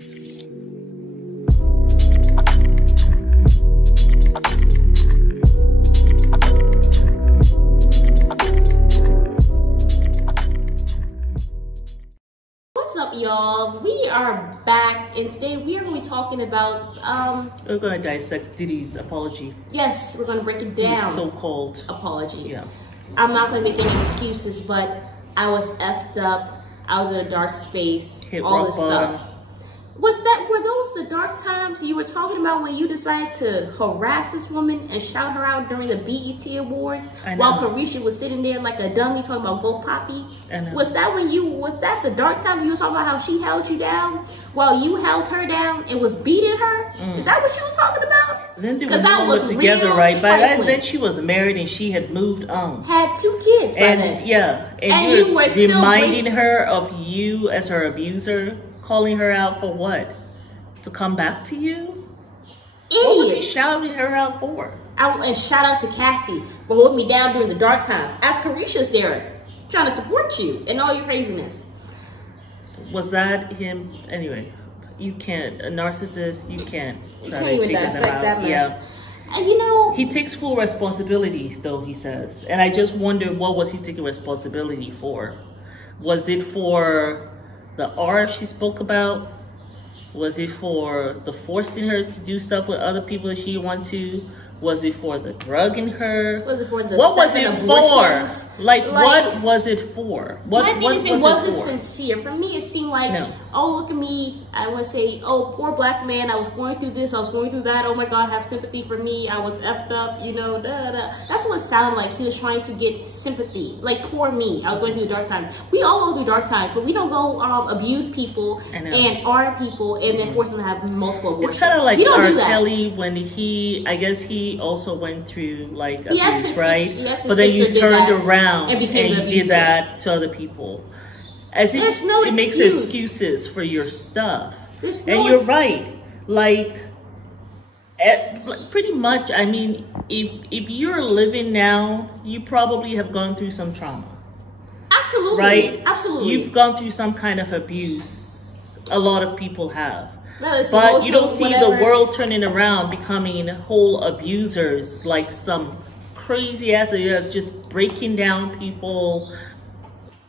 What's up, y'all? We are back, and today we are going to be talking about we're going to dissect Diddy's apology. Yes, we're going to break it down. His so-called apology. Yeah. I'm not going to make any excuses, but I was effed up. I was in a dark space. Hit all rock this bottom. stuff. Were those the dark times you were talking about when you decided to harass this woman and shout her out during the BET Awards while Carisha was sitting there like a dummy talking about Go Poppy? Was that the dark time you were talking about how she held you down while you held her down and was beating her? Is that what you were talking about? Then they were together, right? But then she was married and she had moved on. Had 2 kids by then. Yeah. And you were reminding her of you as her abuser. Calling her out for what? To come back to you? Idiots. What was he shouting her out for? And shout out to Cassie for holding me down during the dark times. As Carisha's there, trying to support you and all your craziness. Was that him? Anyway, you can't. A narcissist, you can't. You can't even dissect that mess. Yeah. And you know, he takes full responsibility, though, he says. And I just wonder, what was he taking responsibility for? Was it for the art she spoke about? Was it for the forcing her to do stuff with other people that she didn't want to? Was it for the drugging her? Was it for the what was it abortions? For? Like, what was it for? What was it wasn't sincere. For me, it seemed like, oh, look at me. I want to say, oh, poor black man. I was going through this. I was going through that. Oh my God, have sympathy for me. I was effed up, you know, da, da. That's what it sounded like. He was trying to get sympathy. Like, poor me. I was going through dark times. We all go through dark times, but we don't go abuse people and harm people and then force them to have multiple abortions. It's kind of like R. Kelly when I guess he also went through like abuse, right? But then you turned around and did that to other people. As if it makes excuses for your stuff. And you're right. Like, pretty much, I mean, if you're living now, you probably have gone through some trauma. Absolutely. Right? Absolutely. You've gone through some kind of abuse. A lot of people have. No, but you don't see the world turning around, becoming whole abusers, like some crazy ass, just breaking down people,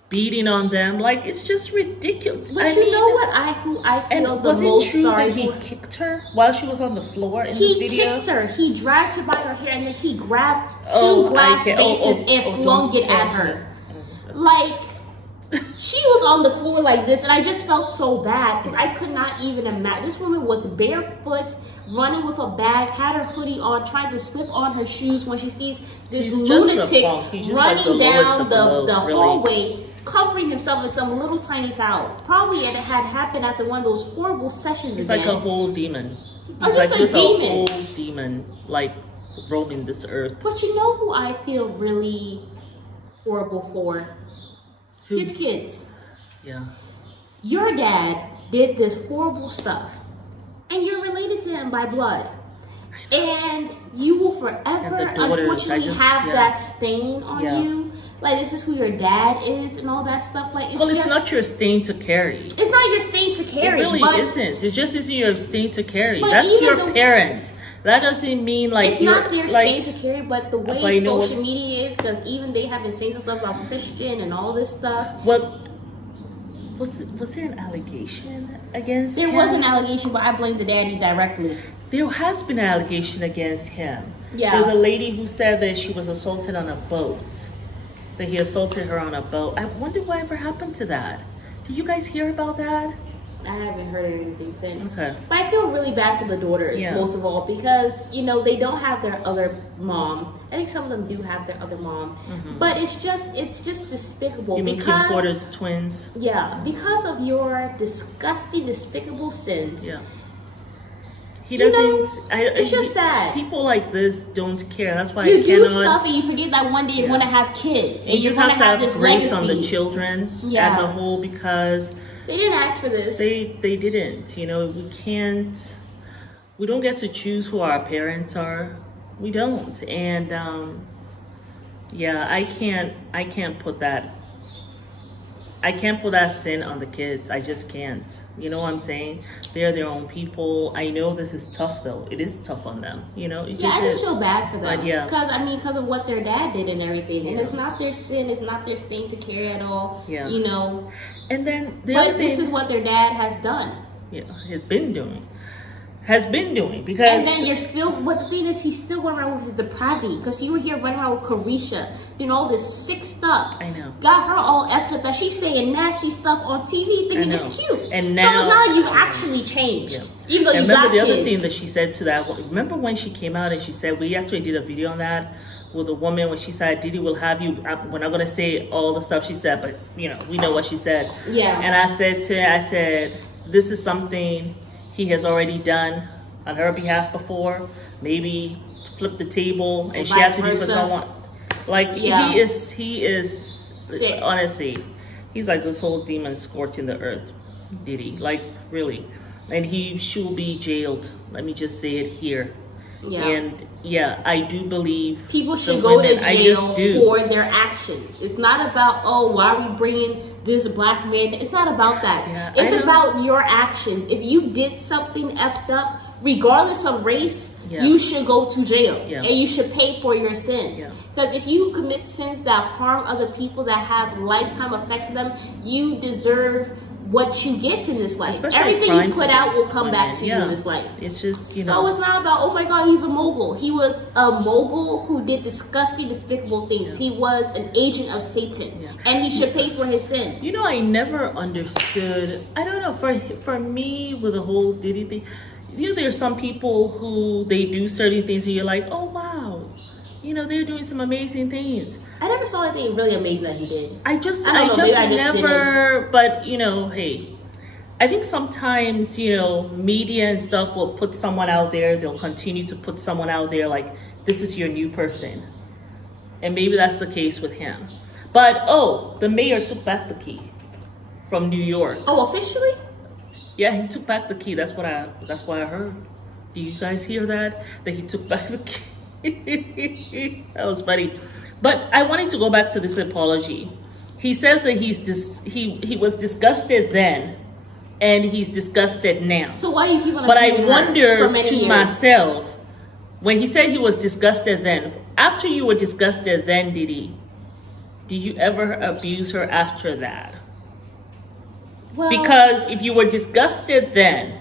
beating on them. Like, it's just ridiculous. But you know what I feel the most sorry for? He kicked her while she was on the floor in this video? He kicked her. He dragged her by her hair and then he grabbed 2 glass vases and flung it at her. Like, she was on the floor like this, and I just felt so bad because I could not even imagine. This woman was barefoot, running with a bag, had her hoodie on, trying to slip on her shoes when she sees this lunatic running down the hallway, covering himself in some little tiny towel. Probably it had happened after one of those horrible sessions again. He's like a whole demon. He's like just a whole demon, like roaming this earth. But you know who I feel really horrible for? His kids. Yeah. Your dad did this horrible stuff, and you're related to him by blood, and you will forever, unfortunately, have that stain on you. Like, this is who your dad is, and all that stuff. Like, it's not your stain to carry. It's not your stain to carry. It really isn't. It just isn't your stain to carry. That's your parent. That doesn't mean like it's not their stain to carry, but the way social media is, because even they have been saying some stuff about Christian and all this stuff. Well, was there an allegation against him? There was an allegation, but I blame the daddy directly. There has been an allegation against him. Yeah. There's a lady who said that she was assaulted on a boat. That he assaulted her on a boat. I wonder whatever happened to that. Did you guys hear about that? I haven't heard anything since. Okay. But I feel really bad for the daughters, most of all, because, you know, they don't have their other mom. I think some of them do have their other mom. But it's just despicable. You mean Kim Porter's twins? Yeah, because of your disgusting, despicable sins. Yeah. He doesn't. It's just sad. People like this don't care. That's why you do stuff and you forget that one day you want to have kids. And you just have to have this grace on the children as a whole, because they didn't ask for this. They didn't. You know, we don't get to choose who our parents are. We don't. And yeah, I can't put that sin on the kids. I just can't. You know what I'm saying? They're their own people. I know this is tough, though. It is tough on them. You know? Yeah, I just feel bad for them. But yeah. Because of what their dad did and everything. And it's not their sin. It's not their stain to carry at all. Yeah. You know? And then this is what their dad has done. Yeah, has been doing because. And then you're still. What the thing is, he's still going around with his depravity. Because you were here running around with Carisha, doing all this sick stuff. I know. Got her all effed up that she's saying nasty stuff on TV, thinking it's cute. And now, so it's not like you've actually changed, even though you got remember the kids. other thing that she said to that. Remember when she came out and she said, we actually did a video on that with a woman when she said, Diddy will have you. We're not gonna say all the stuff she said, but you know, we know what she said. Yeah. And I said, this is something he has already done on her behalf before. Maybe flip the table, and she has to do for someone. Like he is sick. Honestly, he's like this whole demon scorching the earth, Diddy. Like really, and he should be jailed. Let me just say it here. Yeah. And yeah, I do believe people should go to jail for their actions. It's not about, oh, why are we bringing this black man? It's not about that. Yeah, it's about your actions. If you did something effed up, regardless of race, you should go to jail and you should pay for your sins. Because if you commit sins that harm other people, that have lifetime effects on them, you deserve what you get in this life. Especially everything you put out will come back to you in this life. It's just, you know. So it's not about, oh my God, he's a mogul. He was a mogul who did disgusting, despicable things. He was an agent of Satan. And he should pay for his sins. You know, I never understood, I don't know, for me with the whole Diddy thing, you know, there are some people who they do certain things and you're like, oh wow, you know, they're doing some amazing things. I never saw anything really amazing that he did. I just never, but you know, hey, I think sometimes, you know, media and stuff will put someone out there, they'll continue to put someone out there like, this is your new person. And maybe that's the case with him. But, oh, the mayor took back the key from New York. Oh, officially? Yeah, he took back the key. That's what I heard. Do you guys hear that? That he took back the key. That was funny. But I wanted to go back to this apology. He says that he was disgusted then, and he's disgusted now. So why do you keep on? But I wonder to myself, when he said he was disgusted then, after you were disgusted then, did you ever abuse her after that? Well, because if you were disgusted then,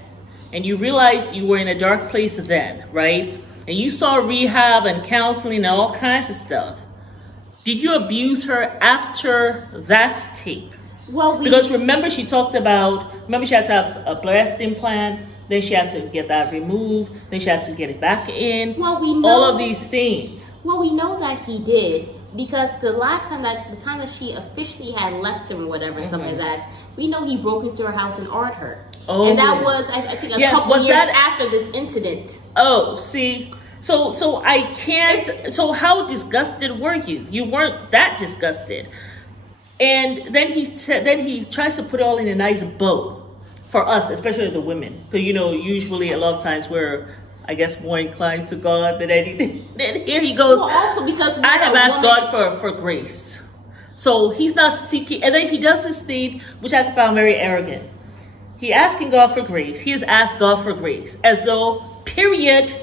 and you realized you were in a dark place then, right? And you saw rehab and counseling and all kinds of stuff. Did you abuse her after that tape? Well, because remember she talked about, she had to have a breast implant, then she had to get that removed, then she had to get it back in. Well, we know all of these things. Well, we know that he did because the time that she officially had left him or whatever, something like that, we know he broke into her house and armed her. Oh, and that was I think a couple years after this incident. Oh, see. So I can't. So how disgusted were you? You weren't that disgusted. And then he tries to put it all in a nice bow for us, especially the women, because you know usually a lot of times we're, I guess, more inclined to God than anything. Then here he goes. Well, also because I have asked God for grace, so he's not seeking. And then he does this thing which I found very arrogant. He asking God for grace. He has asked God for grace as though, period.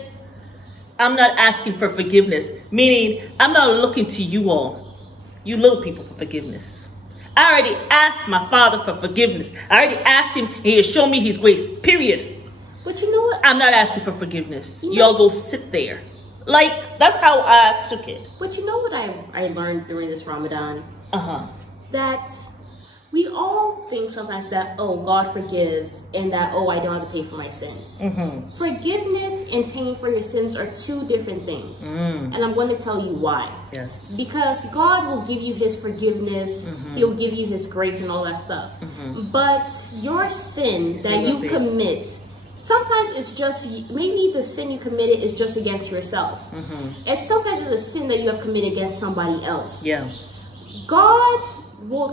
I'm not asking for forgiveness, meaning I'm not looking to you all, you little people, for forgiveness. I already asked my Father for forgiveness. I already asked him and he has shown me his grace, period. But you know what? I'm not asking for forgiveness. Y'all go sit there. Like, that's how I took it. But you know what I learned during this Ramadan? That we all think sometimes that, oh, God forgives and that, oh, I don't have to pay for my sins. Forgiveness and paying for your sins are two different things. And I'm going to tell you why. Yes. Because God will give you his forgiveness. He'll give you his grace and all that stuff. But your sin that you commit, sometimes it's just, maybe the sin you committed is just against yourself. And sometimes it's a sin that you have committed against somebody else. Yeah. God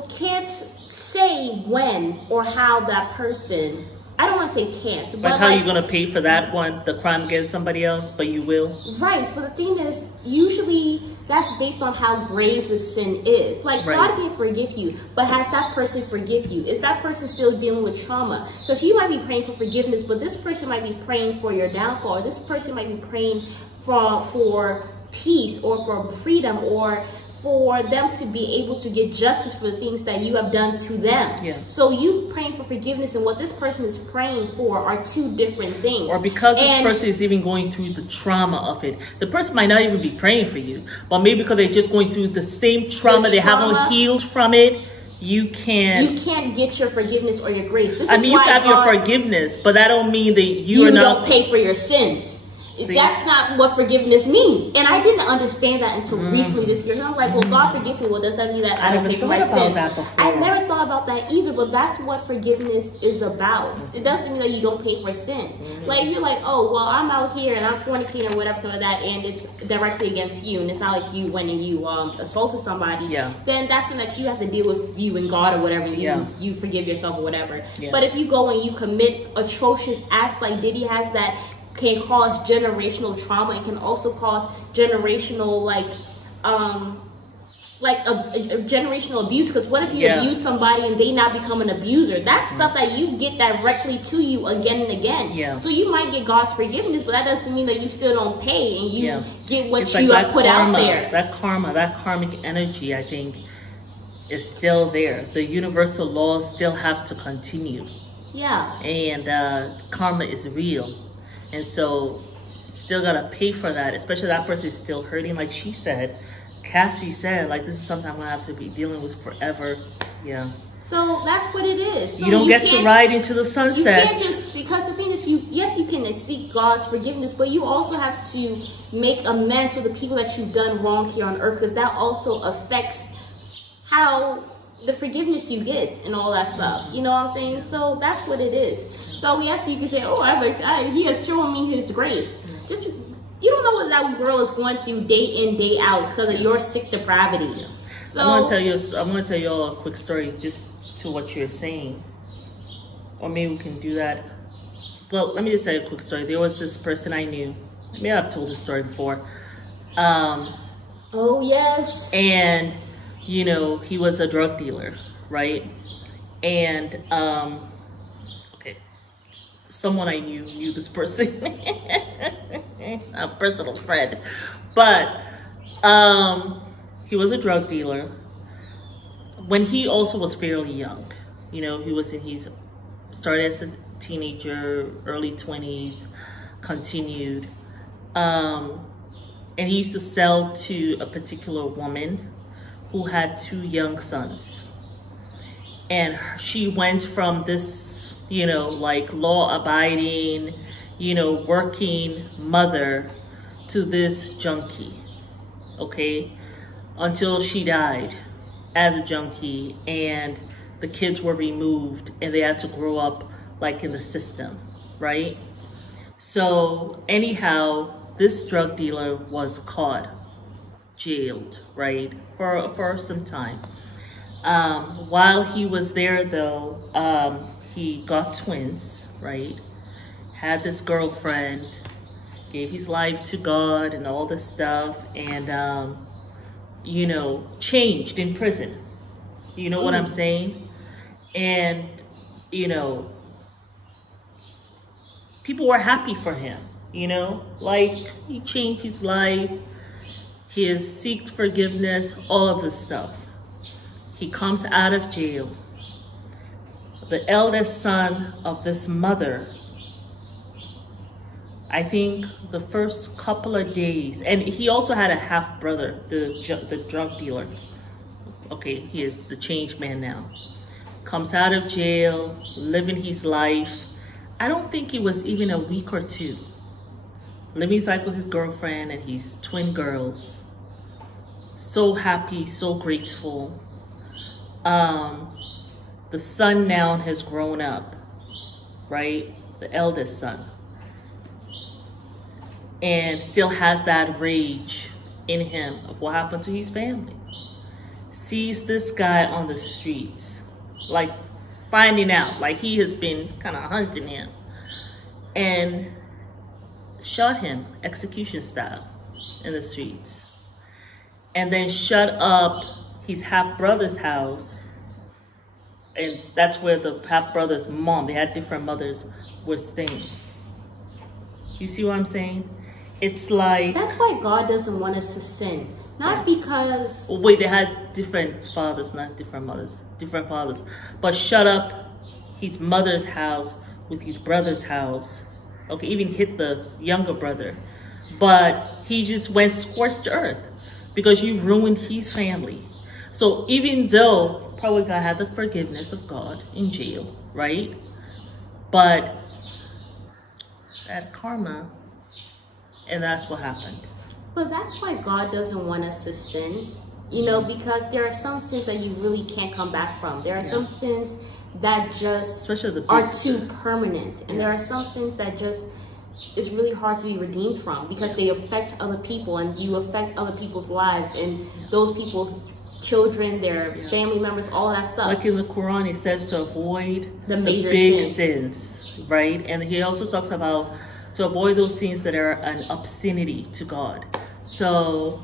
can't say when or how that person I don't want to say can't. But like how you're going to pay for that one, the crime against somebody else, but you will? Right, but the thing is, usually that's based on how grave the sin is. Like, God can forgive you, but has that person forgive you? Is that person still dealing with trauma? Because you might be praying for forgiveness, but this person might be praying for your downfall. Or this person might be praying for peace or for freedom or for them to be able to get justice for the things that you have done to them. Yeah. So you praying for forgiveness and what this person is praying for are two different things. Or because this person is even going through the trauma of it. The person might not even be praying for you, but maybe because they're just going through the same trauma, they haven't healed from it. You can't get your forgiveness or your grace. I mean, you have your forgiveness, but that don't mean that you don't pay for your sins. See? That's not what forgiveness means. And I didn't understand that until recently this year. And I'm like, well, God forgives me. Well, does that mean that I don't pay for my sin? I never thought about that either, but that's what forgiveness is about. It doesn't mean that you don't pay for sins. Like, you're like, oh, well, I'm out here and I'm fornicating or whatever, some of that, and it's directly against you, and it's not like you went and you assaulted somebody. Then that's something that you have to deal with, you and God or whatever. You forgive yourself or whatever. But if you go and you commit atrocious acts like Diddy has that can cause generational trauma and can also cause generational generational abuse. Because what if you abuse somebody and they now become an abuser? That's stuff that you get directly to you again and again. So you might get God's forgiveness, but that doesn't mean that you still don't pay and you get what you have put out there. That karma, that karmic energy, I think, is still there. The universal laws still have to continue. And karma is real. And so, still gotta pay for that, especially that person is still hurting. Like she said, Cassie said, like, this is something I'm gonna have to be dealing with forever. So that's what it is. So you don't get to ride into the sunset. You can't just, because the thing is, you can seek God's forgiveness, but you also have to make amends with the people that you've done wrong here on earth, because that also affects how the forgiveness you get and all that stuff. You know what I'm saying? So that's what it is. So yes, you can say, oh, he has shown me his grace. Just, you don't know what that girl is going through day in, day out because of your sick depravity. So I'm gonna tell you all a quick story just to what you're saying. Or maybe we can do that. Well, let me just tell you a quick story. There was this person I knew. Maybe I've told this story before. Oh yes. And you know, he was a drug dealer, right? And okay, someone I knew this person, a personal friend, but he was a drug dealer when he also was fairly young. You know, he started as a teenager, early 20s, continued, and he used to sell to a particular woman who had 2 young sons. And she went from this, you know, like law-abiding, you know, working mother to this junkie, okay? Until she died as a junkie and the kids were removed and they had to grow up like in the system, right? So anyhow, this drug dealer was caught, jailed, right, for some time. While he was there though, he got twins, right? Had this girlfriend, gave his life to God and all this stuff, and you know, changed in prison. You know what I'm saying? And you know, people were happy for him, you know, like he changed his life. He has sought forgiveness, all of this stuff. He comes out of jail. The eldest son of this mother, I think the first couple of days, and he also had a half brother, the drug dealer. Okay, he is the changed man now. Comes out of jail, living his life. I don't think it was even a week or 2. Living his life with his girlfriend and his twin girls. So happy, so grateful. The son now has grown up, right? The eldest son. And still has that rage in him of what happened to his family. Sees this guy on the streets, like finding out, like he has been kind of hunting him, and shot him execution style in the streets, and then shut up his half brother's house, and that's where the half brother's mom, they had different mothers, was staying. You see what I'm saying? It's like, that's why God doesn't want us to sin. Not because... Oh, wait, they had different fathers, not different mothers. Different fathers. But shut up his mother's house with his brother's house. Okay, even hit the younger brother. But he just went scorched earth because you ruined his family. So even though probably God had the forgiveness of God in jail, right? But that karma, and that's what happened. But that's why God doesn't want us to sin, you know, because there are some sins that you really can't come back from. There are some sins that just are too permanent. And there are some sins that just is really hard to be redeemed from because they affect other people, and you affect other people's lives and those people's children, their family members, all that stuff. Like in the Quran, it says to avoid the major big sins, right? And he also talks about to avoid those sins that are an obscenity to God. So,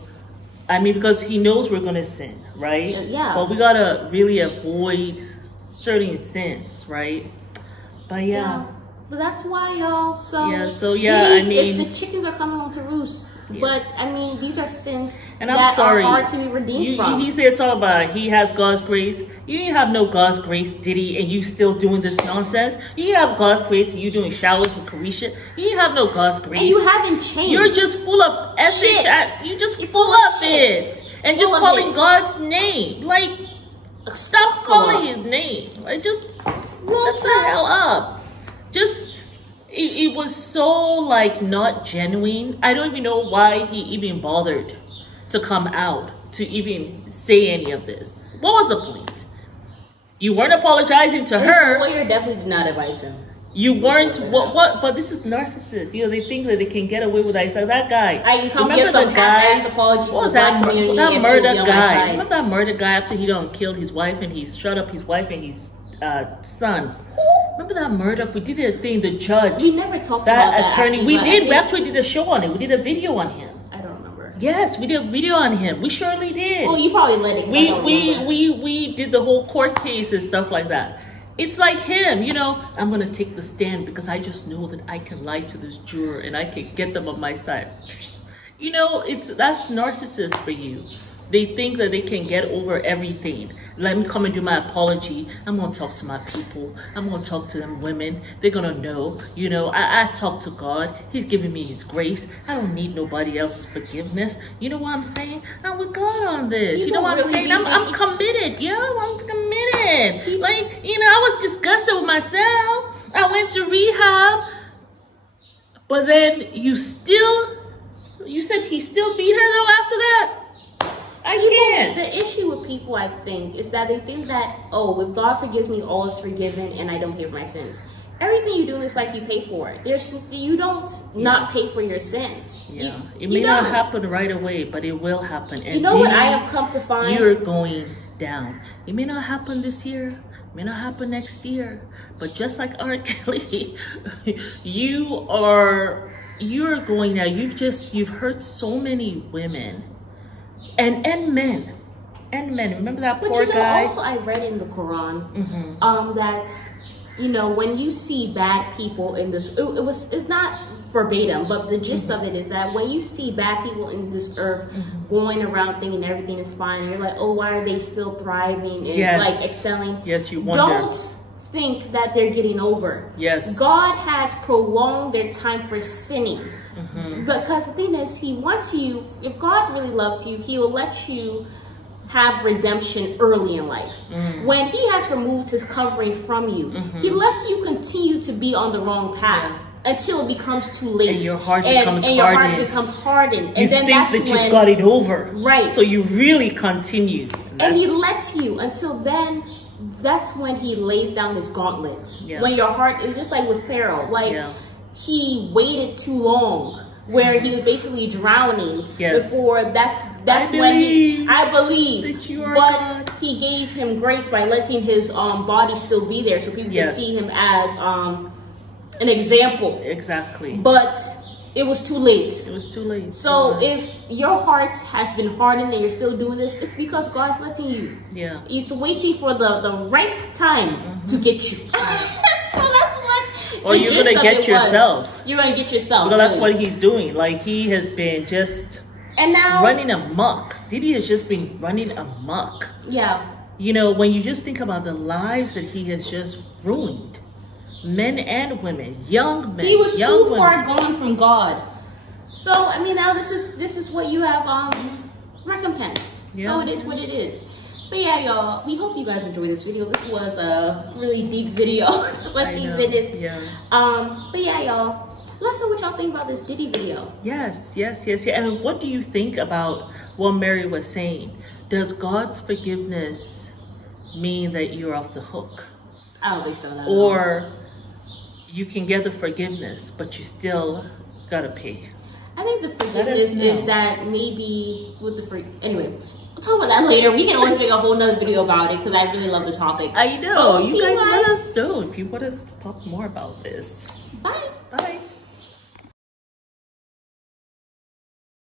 I mean, because he knows we're going to sin, right? Yeah. But we got to really avoid certain sins, right? But But that's why, y'all. So, I mean, if the chickens are coming home to roost, but I mean, these are sins and I'm sorry, are hard to be redeemed from. He's there talking about he has God's grace. You didn't have no God's grace, Diddy, and you still doing this nonsense. You didn't have God's grace, and you doing showers with Carisha. You didn't have no God's grace. And you haven't changed. You're just full of shit. You're just full of it, and just calling God's name. Like, stop calling His name. Like, just shut the hell up. Just. It was so, like, not genuine. I don't even know why he even bothered to come out to even say any of this. What was the point? You weren't apologizing to her. His lawyer definitely did not advise him. You weren't, what? But this is narcissist. You know, they think that they can get away with that. So that guy. You come give some half-ass apologies to the black community. That murder guy. Remember that murder guy after he done killed his wife and he shot up his wife and his son? Remember that murder? We did a thing, the judge. We never talked about that attorney. Actually, we actually did a show on it. We did a video on him. I don't remember. Yes, we did a video on him. We surely did. Well, you probably let it. We did the whole court case and stuff like that. It's like him, you know. I'm gonna take the stand because I just know that I can lie to this juror and I can get them on my side. You know, that's narcissist for you. They think that they can get over everything. Let me come and do my apology. I'm going to talk to my people. I'm going to talk to them women. They're going to know. You know, I talk to God. He's giving me His grace. I don't need nobody else's forgiveness. You know what I'm saying? I'm with God on this. You know what I'm saying? I'm committed. Yeah, I'm committed. Like, you know, I was disgusted with myself. I went to rehab. But then you said he still beat her though after that? I can't. The issue with people, I think, is that they think that, oh, if God forgives me, all is forgiven, and I don't pay for my sins. Everything you do is like you pay for it. You don't not pay for your sins. Yeah, it may not happen right away, but it will happen. And you know what I have come to find? You're going down. It may not happen this year. It may not happen next year. But just like R. Kelly, you're going now. You've hurt so many women. And men. Remember that poor guy? Also, I read in the Quran that, you know, when you see bad people in this, it's not verbatim, but the gist of it is that when you see bad people in this earth going around thinking everything is fine, you're like, oh, why are they still thriving and like excelling? Yes, you wonder. Don't think that they're getting over. Yes. God has prolonged their time for sinning. Because the thing is, He wants you, if God really loves you, He will let you have redemption early in life. When He has removed His covering from you, He lets you continue to be on the wrong path until it becomes too late. And your heart becomes hardened. And then that's that when you've got it over. Right. So you really continue. And He lets you until then. That's when He lays down His gauntlet. When your heart is just like with Pharaoh. Like, he waited too long where he was basically drowning before that's when I believe that you are but God. He gave him grace by letting his body still be there so people can see him as an example. Exactly. But it was too late. It was too late. So if your heart has been hardened and you're still doing this, it's because God's letting you. Yeah. He's waiting for the ripe time to get you. So that's what. Or you're going to get yourself. You're going to get yourself. Well, that's what he's doing. Like, he has been just running amok. Diddy has just been running amok. Yeah. You know, when you just think about the lives that he has just ruined. Men and women, young men. He was too far gone from God. So I mean, now this is what you have recompensed. Yeah. So it is what it is. But yeah, y'all, we hope you guys enjoyed this video. This was a really deep video. 20 minutes. Yeah. But yeah, y'all, let us know what y'all think about this Diddy video. Yes. And what do you think about what Mary was saying? Does God's forgiveness mean that you're off the hook? I don't think so. No. Or you can get the forgiveness, but you still gotta pay. I think the forgiveness is that maybe with the anyway, we'll talk about that later. We can always make a whole nother video about it because I really love the topic. I know. You guys let us know if you want us to talk more about this. Bye.